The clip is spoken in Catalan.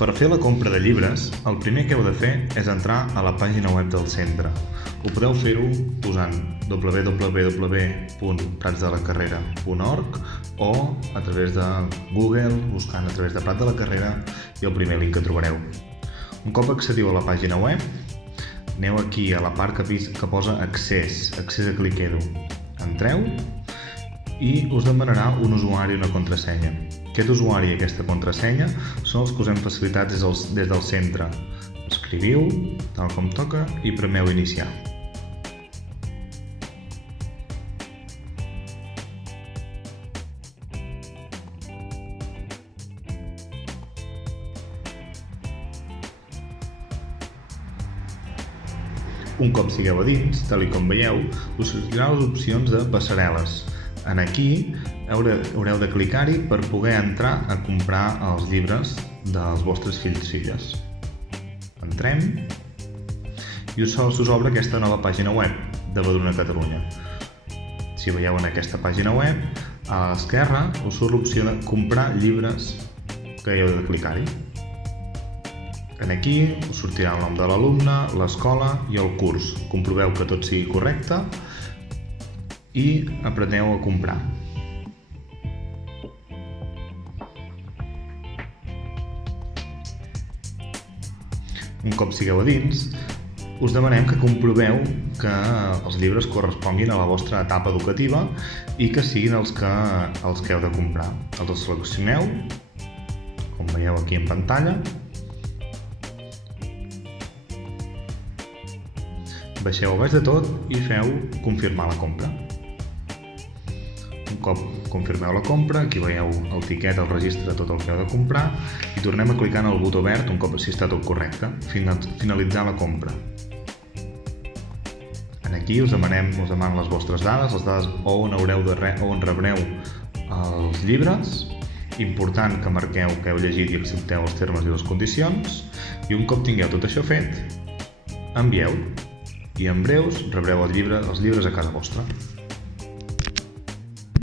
Per fer la compra de llibres, el primer que heu de fer és entrar a la pàgina web del centre. Ho podeu fer-ho posant www.pratsdelacarrera.org o a través de Google, buscant a través de Prat de la Carrera i el primer link que trobareu. Un cop accediu a la pàgina web, aneu aquí a la part que posa accés a clic-edu. Entreu i us demanarà un usuari i una contrasenya. Aquest usuari i aquesta contrasenya són els que us hem facilitat des del centre. Escriviu, tal com toca, i premeu iniciar. Un cop sigueu a dins, tal com veieu, us sortiran les opcions de passarel·les. Aquí haureu de clicar-hi per poder entrar a comprar els llibres dels vostres fills i filles. Entrem i us obre aquesta nova pàgina web de Badruna Catalunya. Si veieu en aquesta pàgina web, a l'esquerra us surt l'opció de comprar llibres que heu de clicar-hi. Aquí us sortirà el nom de l'alumne, l'escola i el curs. Comproveu que tot sigui correcte i apreteu a comprar. Un cop sigueu a dins, us demanem que comproveu que els llibres corresponguin a la vostra etapa educativa i que siguin els que heu de comprar. Els seleccioneu, com veieu aquí en pantalla. Baixeu a baix de tot i feu confirmar la compra. Un cop confirmeu la compra, aquí veieu el tiquet, el registre, tot el que heu de comprar i tornem a clicar en el botó verd un cop si està tot correcte, finalitzar la compra. Aquí us demanen les vostres dades, les dades on rebreu els llibres. Important que marqueu que heu llegit i accepteu els termes i les condicions i un cop tingueu tot això fet, envieu i en breus rebreu els llibres a casa vostra.